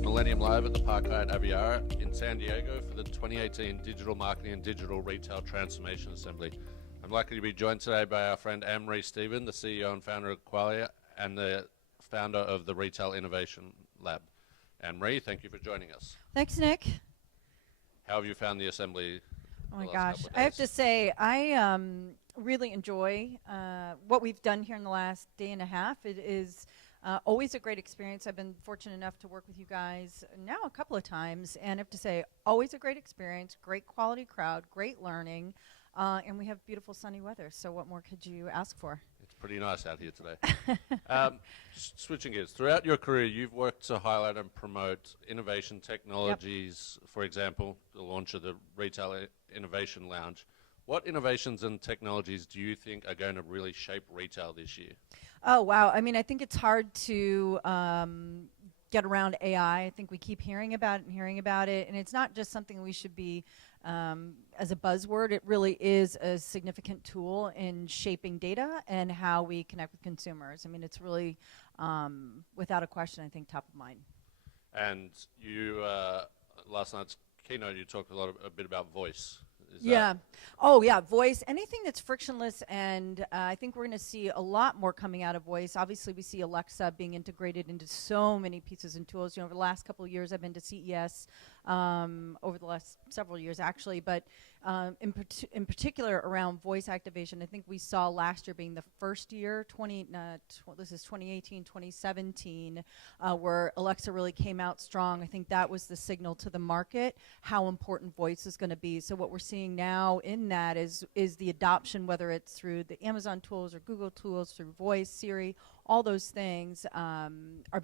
with Millennium Live at the Parkite Aviara in San Diego for the 2018 Digital Marketing and Digital Retail Transformation Assembly. I'm lucky to be joined today by our friend Anne-Marie Stephen, the CEO and founder of Kwolia and the founder of the Retail Innovation Lab. Anne-Marie, thank you for joining us. Thanks, Nick. How have you found the assembly? Oh my gosh, I have to say, I really enjoy what we've done here in the last day and a half. It is always a great experience. I've been fortunate enough to work with you guys now a couple of times, and I have to say, always a great experience, great quality crowd, great learning, and we have beautiful sunny weather, so what more could you ask for? It's pretty nice out here today. Switching gears, throughout your career, you've worked to highlight and promote innovation technologies, for example, the launch of the Retail Innovation Lounge. What innovations and technologies do you think are going to really shape retail this year? Oh, wow. I mean, I think it's hard to get around AI. I think we keep hearing about it, and it's not just something we should be as a buzzword. It really is a significant tool in shaping data and how we connect with consumers. I mean, it's really, without a question, I think top of mind. And you, last night's keynote, you talked a bit about voice. Yeah. Oh, yeah. Voice. Anything that's frictionless, and I think we're going to see a lot more coming out of voice. Obviously, we see Alexa being integrated into so many pieces and tools. You know, over the last couple of years, I've been to CES over the last several years, actually. But in particular, around voice activation, I think we saw last year being the first year, this is 2018, 2017, where Alexa really came out strong. I think that was the signal to the market how important voice is going to be. So what we're seeing now in that is the adoption, whether it's through the Amazon tools or Google tools, through voice, Siri, all those things are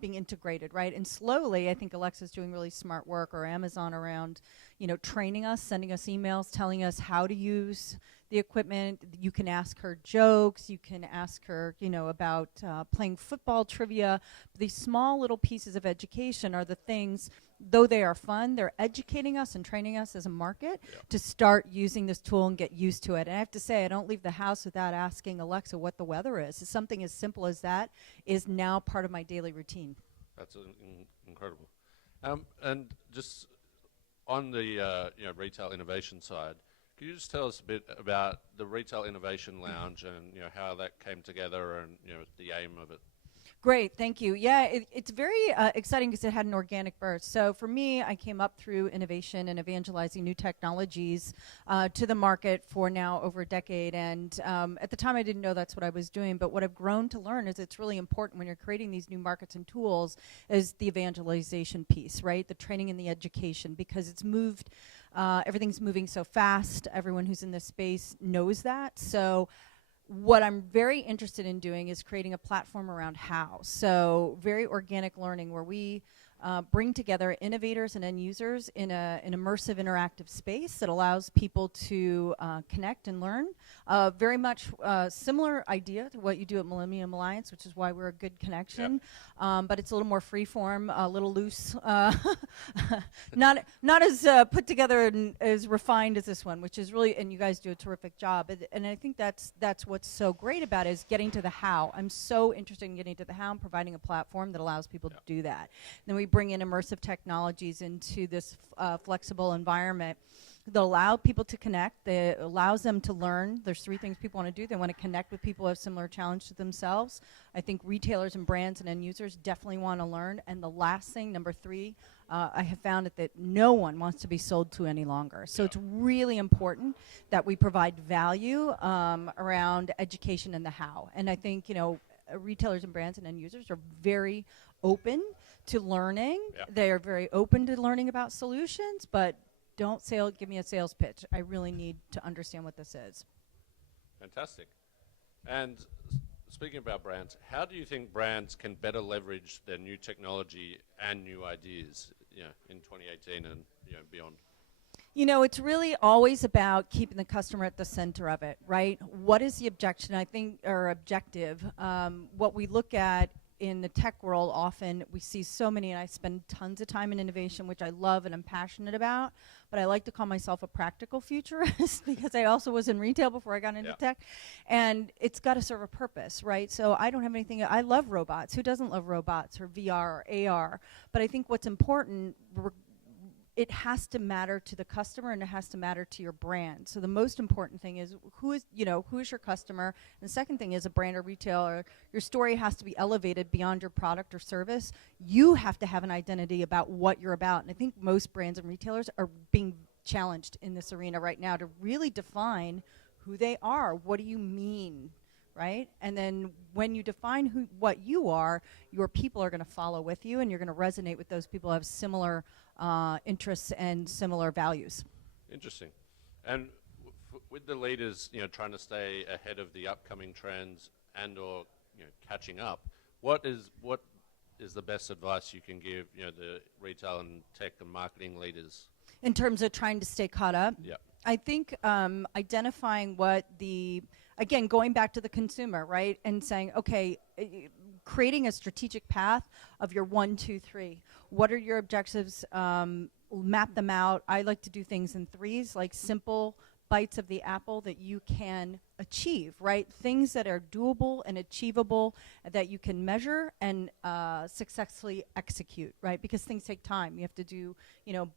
being integrated, right? And slowly, I think Alexa's doing really smart work, or Amazon around, you know, training us, sending us emails, telling us how to use the equipment. You can ask her jokes. You can ask her, you know, about playing football trivia. These small little pieces of education are the things, though they are fun, they're educating us and training us as a market to start using this tool and get used to it. And I have to say, I don't leave the house without asking Alexa what the weather is. It's something as simple as that is now part of my daily routine. That's incredible. And just on the retail innovation side, could you just tell us a bit about the Retail Innovation Lounge and how that came together and the aim of it? Great, thank you. Yeah, it's very exciting because it had an organic birth. So for me, I came up through innovation and evangelizing new technologies to the market for now over a decade. And at the time, I didn't know that's what I was doing. But what I've grown to learn is it's really important when you're creating these new markets and tools is the evangelization piece, right? The training and the education, because it's moved, everything's moving so fast. Everyone who's in this space knows that. So what I'm very interested in doing is creating a platform around how. So very organic learning where we bring together innovators and end users in an immersive interactive space that allows people to connect and learn. Very much similar idea to what you do at Millennium Alliance, which is why we're a good connection. But it's a little more freeform, a little loose. not as put together and as refined as this one, which is really, and you guys do a terrific job. And I think that's what's so great about it, is getting to the how. I'm so interested in getting to the how and providing a platform that allows people to do that. And then we bring in immersive technologies into this flexible environment that allow people to connect, that allows them to learn. There's three things people want to do. They want to connect with people who have similar challenge to themselves. I think retailers and brands and end users definitely want to learn. And the last thing, number three, I have found that no one wants to be sold to any longer. So it's really important that we provide value around education and the how. And I think, retailers and brands and end users are very open to learning. They are very open to learning about solutions, but don't give me a sales pitch. I really need to understand what this is. Fantastic. And speaking about brands, how do you think brands can better leverage their new technology and new ideas, in 2018 and beyond? It's really always about keeping the customer at the center of it, right? What is the objective? What we look at in the tech world, often we see so many, and I spend tons of time in innovation, which I love and I'm passionate about, but I like to call myself a practical futurist because I also was in retail before I got into tech, and it's got to serve a purpose, right? So I don't have anything, I love robots. Who doesn't love robots or VR or AR? But I think what's important, it has to matter to the customer and it has to matter to your brand. So the most important thing is who is your customer? And the second thing is a brand or retailer, your story has to be elevated beyond your product or service. You have to have an identity about what you're about. And I think most brands and retailers are being challenged in this arena right now to really define who they are. What do you mean? Right? And then when you define what you are, your people are going to follow with you and you're going to resonate with those people who have similar interests and similar values. Interesting. And with the leaders, trying to stay ahead of the upcoming trends and or catching up, what is the best advice you can give the retail and tech and marketing leaders in terms of trying to stay caught up? Yeah. I think identifying again, going back to the consumer, right, and saying, okay, creating a strategic path of your 1, 2, 3. What are your objectives? Map them out. I like to do things in threes, like simple bites of the apple that you can achieve, right? Things that are doable and achievable that you can measure and successfully execute, right? Because things take time. You have to do,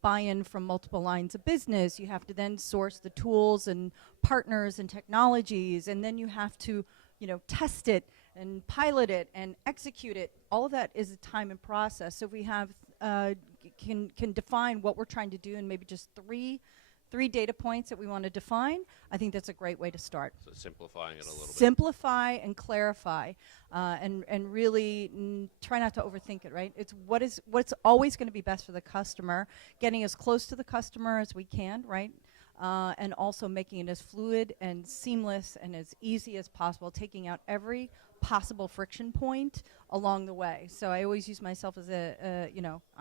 buy-in from multiple lines of business. You have to then source the tools and partners and technologies, and then you have to, test it and pilot it and execute it. All of that is a time and process. So if we have can define what we're trying to do in maybe just three data points that we want to define, I think that's a great way to start. So simplifying it a little bit. Simplify and clarify, and really try not to overthink it, right? It's what's always going to be best for the customer, getting as close to the customer as we can, right? And also making it as fluid and seamless and as easy as possible, taking out every possible friction point along the way. So I always use myself as I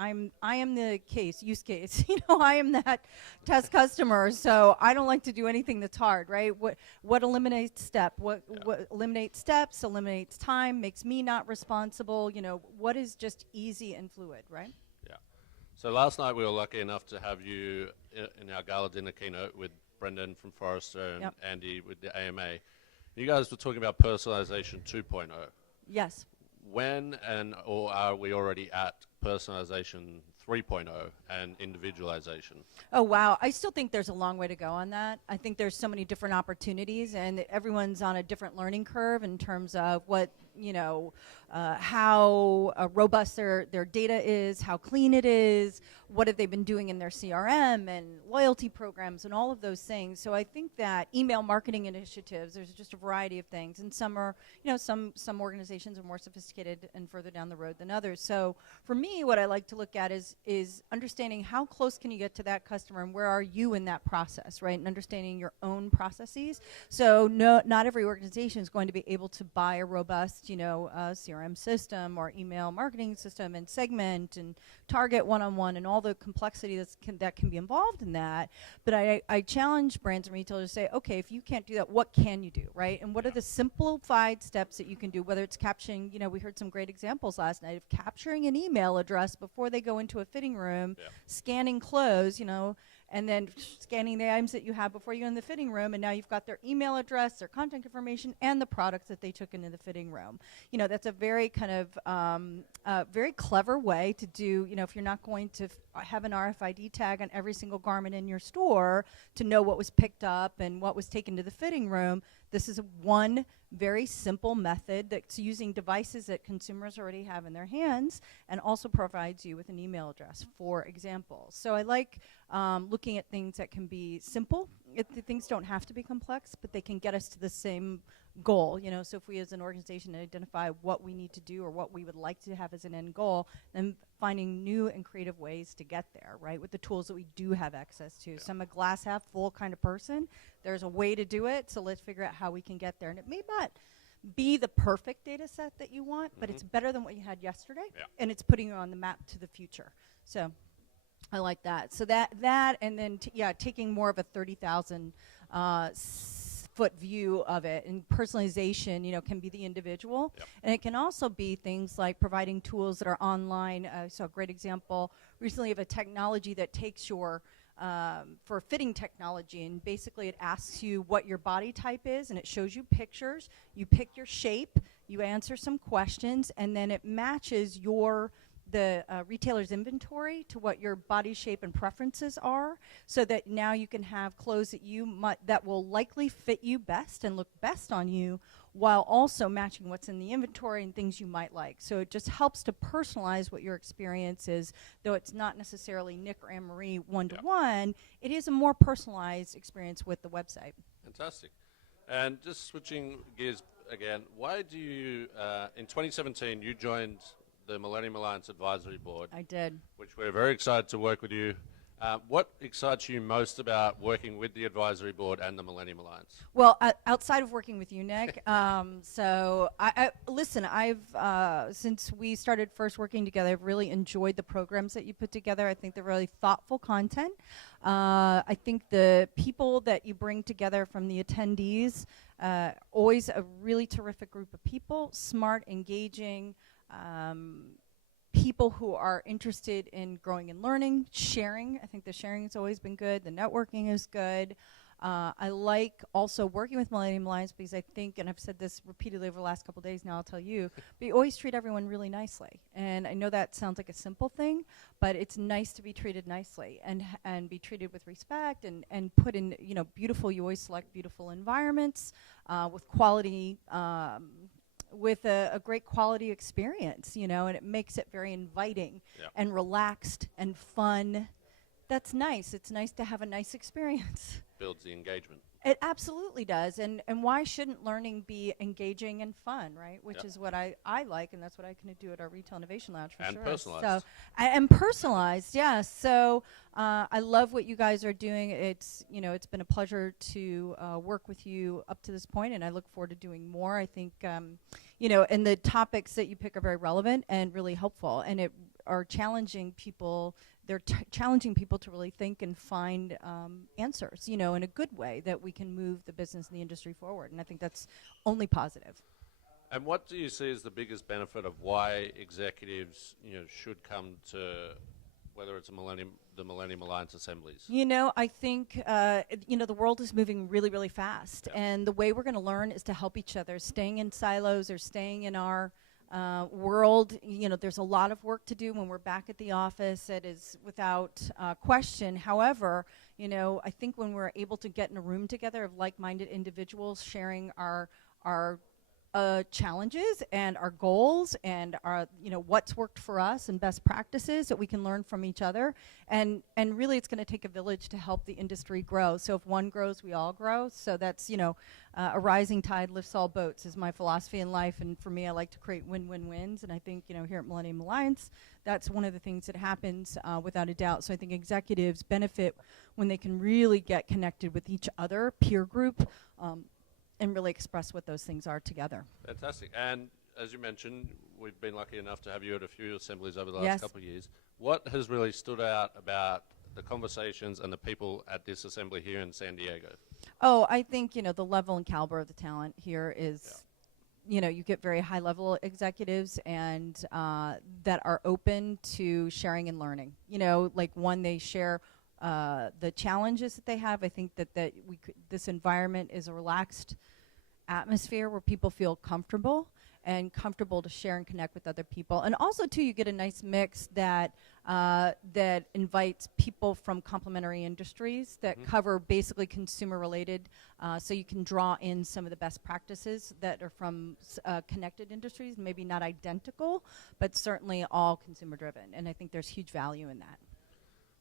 am the use case. I am that test customer. So I don't like to do anything that's hard, right? What eliminates what eliminates steps, eliminates time, makes me not responsible. What is just easy and fluid, right? Yeah. So last night we were lucky enough to have you in our gala dinner keynote with Brendan from Forrester and Andy with the AMA. You guys were talking about personalization 2.0. Yes. When or are we already at personalization 3.0 and individualization? Oh, wow. I still think there's a long way to go on that. I think there's so many different opportunities, and everyone's on a different learning curve in terms of what, how robust their data is, how clean it is, what have they been doing in their CRM and loyalty programs and all of those things. So I think that email marketing initiatives, there's just a variety of things, and some are, some organizations are more sophisticated and further down the road than others. So for me, what I like to look at is understanding how close can you get to that customer and where are you in that process, right? And understanding your own processes. So not every organization is going to be able to buy a robust, CRM system or email marketing system and segment and target one-on-one and all the complexity that can be involved in that. But I challenge brands and retailers to say, okay, if you can't do that, what can you do, right? And what are the simplified steps that you can do, whether it's capturing, we heard some great examples last night of capturing an email address before they go into a fitting room, scanning clothes, and then scanning the items that you have before you go in the fitting room, and now you've got their email address, their contact information, and the products that they took into the fitting room. That's a very kind of very clever way to do, if you're not going to have an RFID tag on every single garment in your store to know what was picked up and what was taken to the fitting room. This is one very simple method that's using devices that consumers already have in their hands and also provides you with an email address, for example. So I like looking at things that can be simple. Things don't have to be complex, but they can get us to the same goal. So if we as an organization identify what we need to do or what we would like to have as an end goal, then finding new and creative ways to get there, right, with the tools that we do have access to. So I'm a glass half full kind of person. There's a way to do it, so let's figure out how we can get there. And it may not be the perfect data set that you want, but it's better than what you had yesterday, and it's putting you on the map to the future. So I like that. So that and then taking more of a 30,000 foot view of it. And personalization, can be the individual. Yep. And it can also be things like providing tools that are online. So a great example recently of a technology that takes your for fitting technology, and basically it asks you what your body type is, and it shows you pictures. You pick your shape, you answer some questions, and then it matches the retailer's inventory to what your body shape and preferences are, so that now you can have clothes that will likely fit you best and look best on you, while also matching what's in the inventory and things you might like. So it just helps to personalize what your experience is, though it's not necessarily Nick or Anne-Marie one-to-one. It is a more personalized experience with the website. Fantastic. And just switching gears again, why do you, in 2017, you joined the Millennium Alliance Advisory Board. I did. Which we're very excited to work with you. What excites you most about working with the Advisory Board and the Millennium Alliance? Well, outside of working with you, Nick, so listen, since we started first working together, I've really enjoyed the programs that you put together. I think they're really thoughtful content. I think the people that you bring together from the attendees, always a really terrific group of people, smart, engaging, people who are interested in growing and learning, sharing. I think the sharing has always been good. The networking is good. I like also working with Millennium Alliance because I think, and I've said this repeatedly over the last couple of days now, I'll tell you, we always treat everyone really nicely. And I know that sounds like a simple thing, but it's nice to be treated nicely and be treated with respect and put in, beautiful, you always select beautiful environments with quality, with a great quality experience, and it makes it very inviting and relaxed and fun. That's nice. It's nice to have a nice experience. Builds the engagement. It absolutely does. And why shouldn't learning be engaging and fun, right? Which is what I like, and that's what I can do at our Retail Innovation Lounge for sure. And personalized. And personalized, yes. So I love what you guys are doing. It's been a pleasure to work with you up to this point, and I look forward to doing more. I think, and the topics that you pick are very relevant and really helpful, and it are challenging people. They're challenging people to really think and find answers, in a good way that we can move the business and the industry forward. And I think that's only positive. And what do you see as the biggest benefit of why executives, should come to, whether it's the Millennium Alliance assemblies? I think, the world is moving really, really fast. And the way we're going to learn is to help each other. Staying in silos or staying in our world, there's a lot of work to do when we're back at the office. It is without question. However, I think when we're able to get in a room together of like-minded individuals sharing our challenges and our goals and our, what's worked for us and best practices that we can learn from each other. And really it's going to take a village to help the industry grow. So if one grows, we all grow. So that's, a rising tide lifts all boats is my philosophy in life. And for me, I like to create win-win-wins. And I think, here at Millennium Alliance, that's one of the things that happens without a doubt. So I think executives benefit when they can really get connected with each other, peer group, and really express what those things are together. Fantastic. And as you mentioned, we've been lucky enough to have you at a few assemblies over the last couple of years. What has really stood out about the conversations and the people at this assembly here in San Diego? Oh, I think, the level and caliber of the talent here is, you get very high level executives and that are open to sharing and learning. They share the challenges that they have. I think that this environment is a relaxed atmosphere where people feel comfortable to share and connect with other people. And also, too, you get a nice mix that invites people from complementary industries that cover basically consumer-related, so you can draw in some of the best practices that are from connected industries, maybe not identical, but certainly all consumer-driven. And I think there's huge value in that.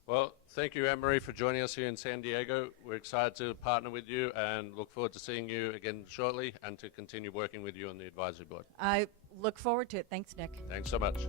Well, thank you, Anne-Marie, for joining us here in San Diego. We're excited to partner with you and look forward to seeing you again shortly and to continue working with you on the advisory board. I look forward to it. Thanks, Nick. Thanks so much.